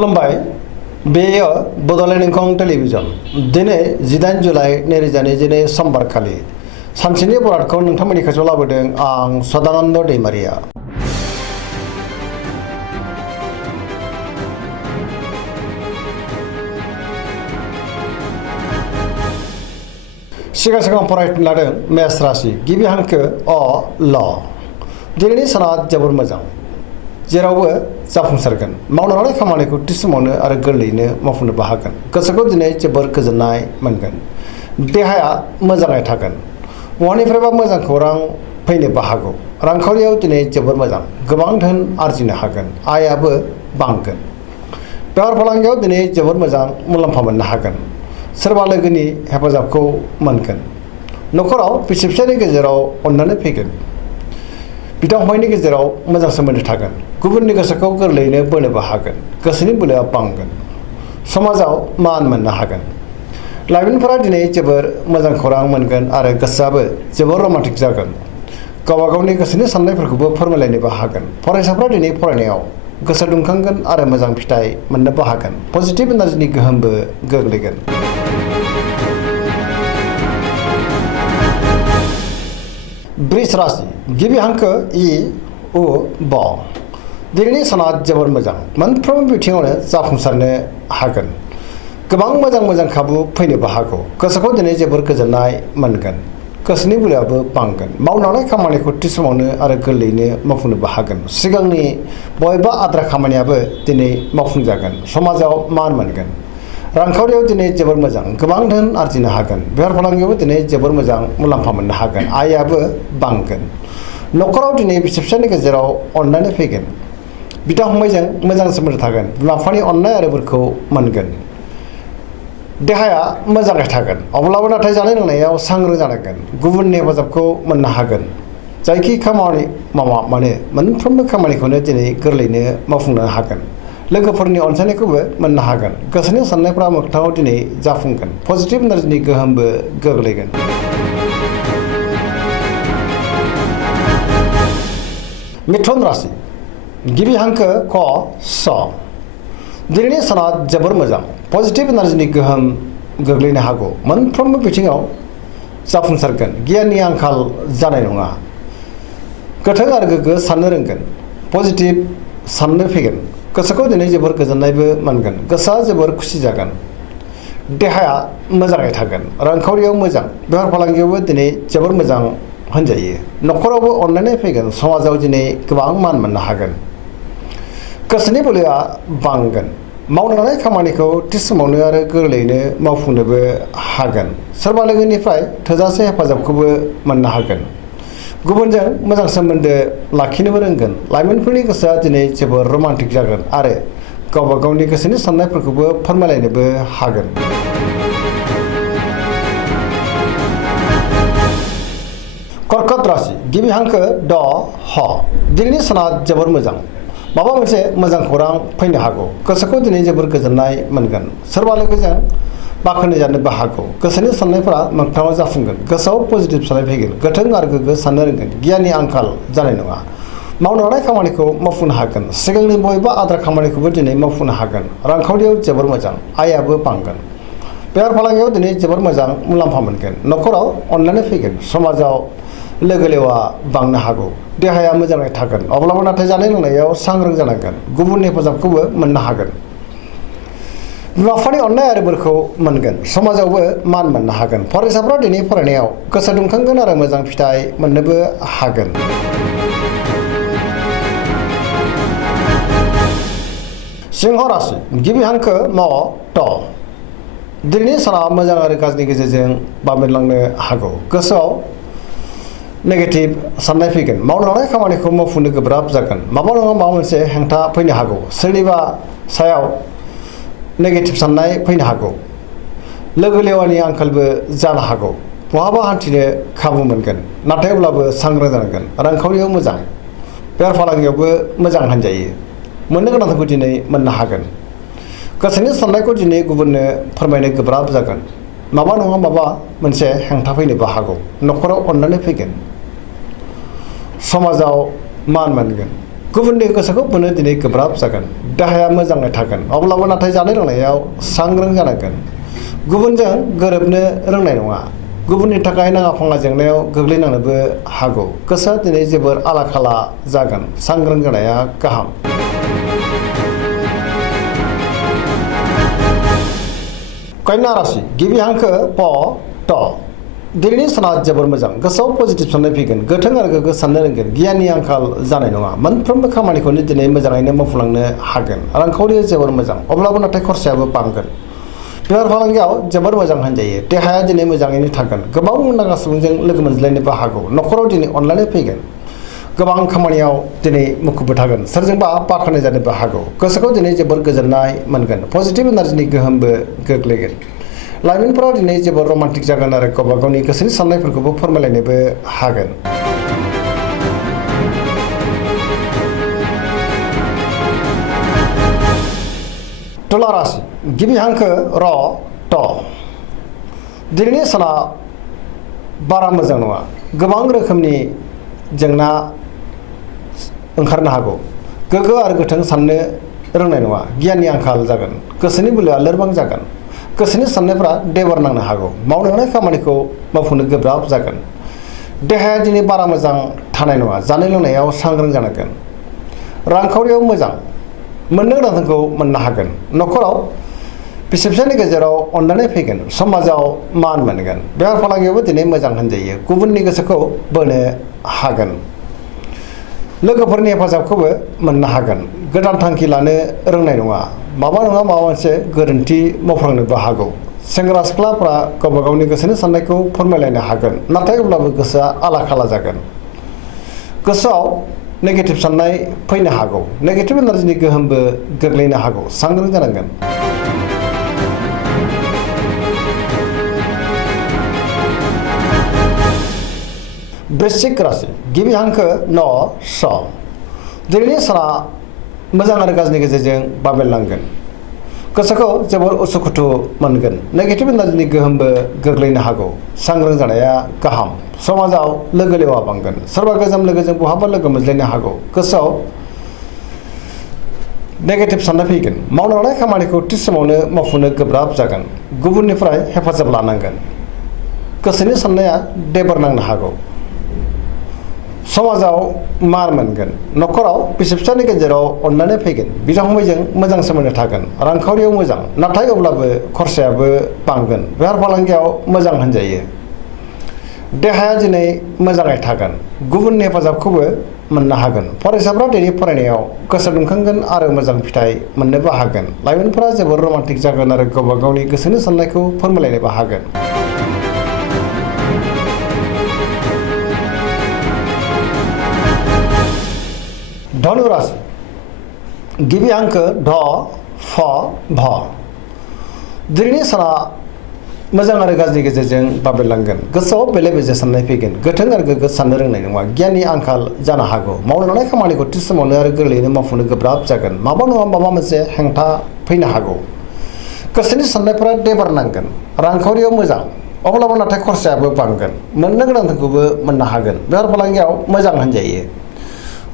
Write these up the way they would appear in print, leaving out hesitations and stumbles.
खुलुमबाय बेयो बड'लेण्ड इंखं टेलिभिजन दिनै 18 जुलाइ 2022 समबारखालि सानसेनि बरादखौ नोंथांमोननि खाथियाव लाबोदों आं सदानन्द दैमारिया। सिगां फरायनो लादों मेष राशि गिबि हांखो अ ल। दिनैनि साना जोबोर मोजां, जेरावबो जाफुंसारगोन। मावनो लानाय खामानिखौ थि समावनो आरो गोरलैयैनो मावफुंनोबो हागोन। गोसोखौ दिनै जोबोर गोजोननाय मोनगोन। देहाया मोजाङै थागोन। बहानिफ्रायबा मोजां खौरां फैनोबो हागौ। रांखावरियाव दिनै जोबोर मोजां, गोबां धोन आरजिनो हागोन। आयाबो बांगोन। बेफार फालांगियाव दिनै जोबोर मोजां मुलाम्फा मोननो हागोन। सोरबा लोगोनि हेफाजाबखौ मोनगोन। न'खराव बिसि फिसायनि गेजेराव अननानै फैगोन। बिदा फंबायनि गेजेराव मोजां सोमोन्दो थागोन। गुबुननि गोसोखौ गोरलैयैनो बोनोबो हागोन। गोसोनि बोलोआ बांगोन। समाजाव मान मोननो हागोन। लाइमोनफोरा दिनै जोबोर मोजां खौरां मोनगोन आरो गोसोआबो जोबोर रमान्टिक जागोन। गावबा गावनि गोसोनि साननायफोरखौबो फोरमायलायनोबो हागोन। फरायसाफ्रा दिनै फरायनायाव गोसो दुंखांगोन आरो मोजां फिथाइ मोननोबो हागोन। पजिटिभ एनार्जिनि गोहोमबो गोग्लैगोन। वृष राशि गिबि हांखो इ उ ब। दिनैनि साना जोबोर मोजां, मोनफ्रोमबो बिथिङावनो जाफुंसारनो हागोन। गोबां मोजां खाबु फैनोबो हागौ। गोसोखौ दिनै जोबोर गोजोननाय मोनगोन। गोसोनि बोलोआबो बांगोन। मावनो लानाय खामानिखौ थि समावनो आरो गोरलैयैनो मावफुंनोबो हागोन। सिगांनि बबेबा आद्रा खामानियाबो दिनै मावफुंजागोन। समाजाव मान मोनगोन। रांखावरियाव दिनै जोबोर मोजां, गोबां धोन आरजिनो हागोन। बेफार फालांगियावबो दिनै जोबोर मोजां मुलाम्फा मोननो हागोन। आयाबो बांगोन। न'खराव दिनै बिसि फिसायनि गेजेराव अननानै फैगोन। बिदा फंबायजों मोजां सोमोन्दो थागोन। बिमा बिफानि अननाय आरो बोरखौ मोनगोन। देहाया मोजाङै थागोन, अब्लाबो नाथाय जानाय लोंनायाव सांग्रां जानांगोन। गुबुननि हेफाजाबखौ मोननो हागोन। जायखि खामानि मावा मानो मोनफ्रोमबो खामानिखौनो दिनै गोरलैयैनो मावफुंनो हागोन। लोगोफोरनि अनसायनायखौबो मोननो हागोन। गोसोनि साननायफ्रा मोगथाङाव दिनै जाफुंगोन। पजिटिभ एनार्जिनि गोहोमबो गोग्लैगोन। मिथुन राशि गिबि हांखो क स। दिनैनि साना जोबोर मोजां, पजिटिभ एनार्जिनि गोहोम गोग्लैनो हागौ। मोनफ्रोमबो बिथिङाव जाफुंसारगोन। गियाननि आंखाल जानाय नङा। गोथों आरो गोग्गो साननो रोंगोन। पजिटिभ साननो फैगोन। गोसोखौ दिनै जोबोर गोजोननायबो मोनगोन। गोसोआ जोबोर खुसि जागोन। देहाया मोजाङै थागोन। रांखावरियाव मोजां। बेफार फालांगियावबो दिनै जोबोर मोजां होनजायो। न'खरावबो अननानै फैगोन। समाजाव दिनै गोबां मान मोननो हागोन। गोसोनि बोलोआ बांगोन। मावनो लानाय खामानिखौ थि समावनो आरो गोरलैयैनो मावफुंनोबो हागोन। सोरबा लोगोनिफ्राय थोजासे हेफाजाबखौबो मोननो हागोन। गुबुनजों मोजां सोमोन्दो लाखिनोबो रोंगोन। लाइमोनफोरनि गोसोआ दिनै जोबोर रमान्टिक जागोन आरो गावबा गावनि गोसोनि साननायफोरखौबो फोरमायलायनोबो हागोन। कर्कट राशि गिबि हांखो ड ह। दिनैनि साना जोबोर मोजां, माबा मोनसे मोजां खौरां फैनो हागौ। गोसोखौ दिनै जोबोर गोजोननाय मोनगोन। सोरबा लोगोजों बाख्नाय जानोबो हागौ। गोसोनि साननायफोरा मोगथाङाव जाफुंगोन। गोसोआव पजिटिभ साननाय फैगोन। गोथों आरो गोग्गो साननो रोंगोन। गियाननि आंखाल जानाय नङा। मावनो लानाय खामानिखौ मावफुंनो हागोन। सिगांनि बबेबा आद्रा खामानिखौबो दिनै मावफुंनो हागोन। रांखावरियाव जोबोर मोजां, आयाबो बांगोन। बेफार फालांगियाव दिनै जोबोर मोजां मुलाम्फा मोनगोन। न'खराव अननानै फैगोन। समाजाव लोगो लेवा बांनो हागौ। देहाया मोजाङै थागोन, अब्लाबो नाथाय जानाय लोंनायाव सांग्रां जानांगोन। गुबुननि हेफाजाबखौबो मोननो हागोन। बिमा बिफानि अननाय आरो बोरखौ मोनगोन। समाजावबो मान मोननो हागोन। फरायसाफ्रा दिनै फरायनायाव गोसो दुंखांगोन आरो मोजां फिथाइ मोननोबो हागोन। सिंह राशि गिबि हांखो म ट। दिनैनि साना मोजां आरो गाज्रिनि गेजेरजों बाबेनलांनो हागौ। गोसोआव नेगेटिभ साननाय फैगोन। मावनो लानाय खामानिखौ मावफुंनो गोब्राब जागोन। माबा नङा माबा मोनसे हेंथा फैनो हागौ। सोरनिबा सायाव नेगेटिभ साननाय फैनो हागौ। लोगो लेवानि आंखालबो जानो हागौ। बहाबा हान्थिनो खाबु मोनगोन, नाथाय अब्लाबो सांग्रां जानांगोन। रांखावरियाव मोजां, बेफार फालांगियावबो मोजां होनजायो। मोननो गोनांखौ दिनै मोननो हागोन। गोसोनि साननायखौ दिनै गुबुननो फोरमायनो गोब्राब जागोन। माबा नङा माबा मोनसे हेंथा फैनोबो हागौ। न'खराव अननानै फैगोन। समाजाव मान मोनगोन। गुबुननि गोसोखौ बोनो दिनै गोब्राब जागोन। देहाया मोजाङै थागोन, अब्लाबो नाथाय जानाय लोंनायाव सांग्रां जानांगोन। गुबुनजों गोरोबनो रोंनाय नङा। गुबुननि थाखाय नाङा फाङा जेंनायाव गोग्लैनांनोबो हागौ। गोसोआ दिनै जोबोर आला खाला जागोन। सांग्रां जानाया गाहाम। कन्या राशि गिबि हांखो प ट। दिनैनि साना जोबोर मोजां। गोसोआव पजिटिभ साननाय फैगोन। गोथों आरो गोग्गो साननो रोंगोन। गियाननि आंखाल जानाय नङा। मोनफ्रोमबो खामानिखौनो दिनै मोजाङैनो मावफुंलांनो हागोन। रांखावरिया जोबोर मोजां, अब्लाबो नाथाय खरसायाबो बांगोन। बेफार फालांगियाव जोबोर मोजां होनजायो। देहाया दिनै मोजाङैनो थागोन। गोबां मुंदांखा सुबुंजों लोगो मोनज्लायनोबो हागौ। न'खराव दिनै अनलायनाय फैगोन। गोबां खामानियाव दिनै मुखुबबो थागोन। सोरजोंबा बाख्नाय जानोबो हागौ। गोसोखौ दिनै जोबोर गोजोननाय मोनगोन। पजिटिभ एनार्जिनि गोहोमबो गोग्लैगोन। लाइमोनफोरा दिनै जोबोर रमान्टिक जागोन आरो गावबा गावनि गोसोनि साननायफोरखौबो फोरमायलायनोबो हागोन। तुला राशि गिबि हांखो र ट। दिनैनि साना बारा मोजां नङा। गोबां रोखोमनि जेंना ओंखारनो हागौ। गोग्गो आरो गोथों साननो रोंनाय नङा। गियाननि आंखाल जागोन। गोसोनि बोलोआ लोरबां जागोन। गोसोनि साननायफ्रा देबार नांनो हागौ। मावनो हानाय खामानिखौ मावफुंनो गोब्राब जागोन। देहाया दिनै बारा मोजां थानाय नङा। जानाय लोंनायाव सांग्रां जानांगोन। रांखावरियाव मोजां। मोननो गोनांखौ मोननो हागोन। न'खराव बिसि फिसायनि गेजेराव अनलायनाय फैगोन। समाजाव मान मोनगोन। बेफार फालांगियावबो दिनै मोजां होनजायो। गुबुननि गोसोखौ बोनो हागोन। लोगोफोरनि हेफाजाबखौबो मोननो हागोन। गोदान थांखि लानो रोंनाय नङा। माबा नङा माबा मोनसे गोरोन्थि मावफ्लांनोबो हागौ। सेंग्रा सिख्लाफ्रा गावबा गावनि गोसोनि साननायखौ फोरमायलायनो हागोन। नाथाय अब्लाबो गोसोआ आला खाला जागोन। गोसोआव नेगेटिभ साननाय फैनो हागौ। नेगेटिभ एनार्जिनि गोहोमबो गोग्लैनो हागौ। सांग्रां जानांगोन। वृश्चिक राशि गिबि हांखो न स। दिनैनि साना मोजां आरो गाज्रिनि गेजेरजों बाबेनलांगोन। गोसोखौ जोबोर उसुखुथु मोनगोन। नेगेटिभ एनार्जिनि गोहोमबो गोग्लैनो हागौ। सांग्रां जानाया गाहाम। समाजाव लोगो लेवा बांगोन। सोरबा गोजाम लोगोजों बहाबा लोगो मोनज्लायनो हागौ। गोसोआव नेगेटिभ साननाय फैगोन। मावनो हानाय खामानिखौ थि समावनो मावफुंनो गोब्राब जागोन। गुबुननिफ्राय हेफाजाब लानांगोन। गोसोनि साननाया देबार नांनो हागौ। समाजाव मान मोनगोन। न'खराव बिसि फिसायनि गेजेराव अनलायनाय फैगोन। बिदा फंबायजों मोजां सोमोन्दो थागोन। रांखावरियाव मोजां, नाथाय अब्लाबो खरसायाबो बांगोन। बेफार फालांगियाव मोजां होनजायो। देहाया दिनै मोजाङै थागोन। गुबुननि हेफाजाबखौबो मोननो हागोन। फरायसाफ्रा दिनै फरायनायाव गोसो दुंखांगोन आरो मोजां फिथाइ मोननोबो हागोन। लाइमोनफोरा जोबोर रमान्टिक जागोन आरो गावबा गावनि गोसोनि साननायखौ फोरमायलायनोबो हागोन। धनु राशि गिबि हांखो ध फ भ। दिनैनि साना मोजां आरो गाज्रिनि गेजेरजों बाबेनलांगोन। गोसोआव बेले बेजे साननाय फैगोन। गोथों आरो गोग्गो साननो रोंनाय नङा। गियाननि आंखाल जानो हागौ। मावनो लानाय खामानिखौ थि समावनो आरो गोरलैयैनो मावफुंनो गोब्राब जागोन। माबा नङा माबा मोनसे हेंथा फैनो हागौ। गोसोनि साननायफोरा देबार नांगोन। रांखावरियाव मोजां, अब्लाबो नाथाय खरसायाबो बांगोन। मोननो गोनांखौबो मोननो हागोन। बेफार फालांगियाव मोजां होनजायो।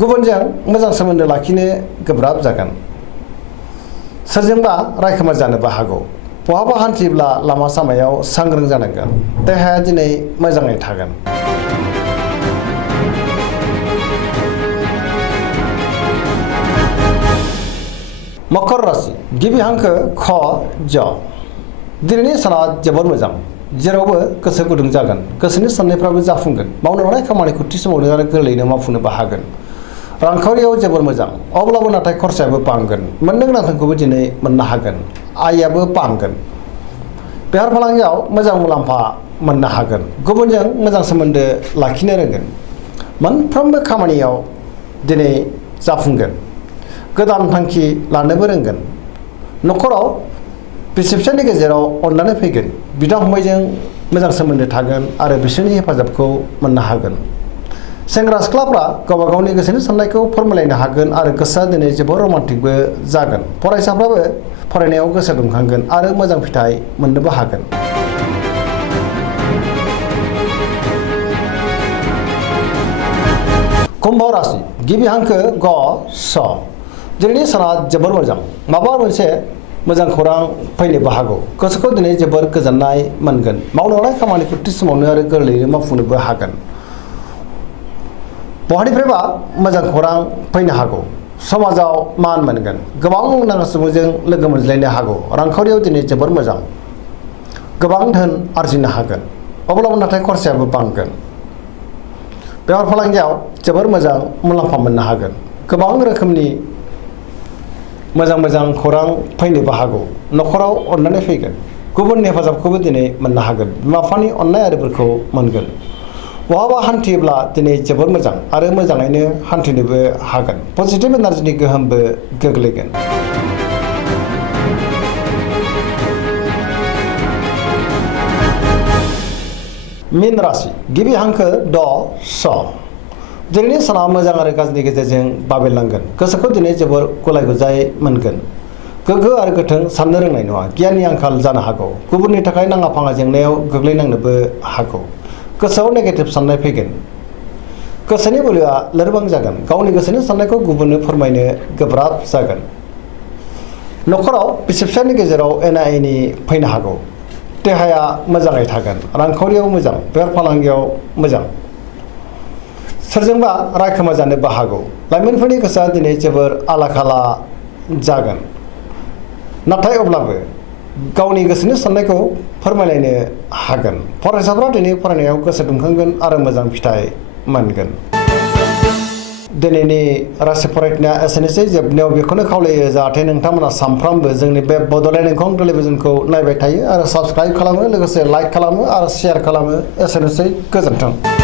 गुबुनजों मोजां सोमोन्दो लाखिनो गोब्राब जागोन। सोरजोंबा रायखोमा जानोबो हागौ। बहाबा हान्थियोब्ला लामा सामायाव सांग्रां जानांगोन। देहाया दिनै मोजाङै थागोन। मकर राशि गिबि हांखो ख ज। दिनैनि साना जोबोर मोजां। जेरावबो गोसो गुदुं जागोन। गोसोनि साननायफ्राबो जाफुंगोन। मावनो हानाय खामानिखौ थि समावनो आरो गोरलैयैनो मावफुंनोबो हागोन। रांखावरियाव जोबोर मोजां, अब्लाबो नाथाय खरसायाबो बांगोन। मोननो गोनांखौबो दिनै मोननो हागोन। आयाबो बांगोन। बेफार फालांगियाव मोजां मुलाम्फा मोननो हागोन। गुबुनजों मोजां सोमोन्दो लाखिनो रोंगोन। मोनफ्रोमबो खामानियाव दिनै जाफुंगोन। गोदान थांखि लानोबो रोंगोन। न'खराव बिसि फिसायनि गेजेराव अनलायनाय फैगोन। बिदा फंबायजों मोजां सोमोन्दो थागोन आरो बिसोरनि हेफाजाबखौ मोननो हागोन। सेंग्रा सिख्लाफ्रा गावबा गावनि गोसोनि साननायखौ फोरमायलायनो हागोन आरो गोसोआ दिनै जोबोर रमान्टिकबो जागोन। फरायसाफ्राबो फरायनायाव गोसो दुंखांगोन आरो मोजां फिथाइ मोननोबो हागोन। कुम्भ राशि गिबि हांखो ग स दिनैनि साना जोबोर मोजां माबा मोनसे मोजां खौरां फैनोबो हागौ गोसोखौ दिनै जोबोर गोजोननाय मोनगोन मावनो लानाय खामानिखौ थि समावनो आरो गोरलैयैनो मावफुंनोबो हागोन बहानिफ्रायबा मोजां खौरां फैनो हागौ समाजाव मान मोनगोन गोबां मुंदांखा सुबुंजों लोगो मोनज्लायनो हागौ रांखावरियाव दिनै जोबोर मोजां गोबां धोन आरजिनो हागोन अब्लाबो नाथाय खरसायाबो बांगोन बेफार फालांगियाव जोबोर मोजां मुलाम्फा मोननो हागोन गोबां रोखोमनि मोजां खौरां फैनोबो हागौ न'खराव अननानै फैगोन गुबुननि हेफाजाबखौबो दिनै मोननो हागोन बिमा बिफानि अननाय आरिफोरखौ मोनगोन बहाबा हान्थियोब्ला दिनै जोबोर मोजां आरो मोजाङैनो हान्थिनोबो हागोन पजिटिभ एनार्जिनि गोहोमबो गोग्लैगोन मीन राशि गिबि हांखो ड स दिनैनि साना मोजां आरो गाज्रिनि गेजेरजों बाबेरलांगोन गोसोखौ दिनै जोबोर गुलाय गुजाय मोनगोन गोग्गो आरो गोथों साननो रोंनाय नङा गियाननि आंखाल जानो हागौ गुबुननि थाखाय नाङा फाङा जेंनायाव गोग्लैनांनोबो हागौ गोसोआव नेगेटिभ साननाय फैगोन गोसोनि बोलोआ लोरबां जागोन गावनि गोसोनि साननायखौ गुबुननो फोरमायनो गोब्राब जागोन न'खराव बिसि फिसायनि गेजेराव एना एनि फैनो हागौ देहाया मोजाङै थागोन रांखावरियाव मोजां बेफार फालांगियाव मोजां सोरजोंबा रायखोमा जानोबो हागौ लाइमोनफोरनि गोसोआ दिनै जोबोर आला खाला जागोन नाथाय अब्लाबो गावनि गोसोनि साननायखौ फोरमायलायनो हागोन फरायसाफ्रा दिनै फरायनायाव गोसो दुंखांगोन आरो मोजां फिथाइ मोनगोन दिनैनि राशि फरायनाया एसेनोसै जोबनायाव बेखौनो खावलायो जाहाथे नोंथांमोना सानफ्रामबो जोंनि बे बड'लेण्ड इंखं टेलिभिजनखौ नायबाय थायो आरो साबस्क्राइब खालामो लोगोसे लाइक खालामो आरो शेयार खालामो एसेनोसै गोजोन्थों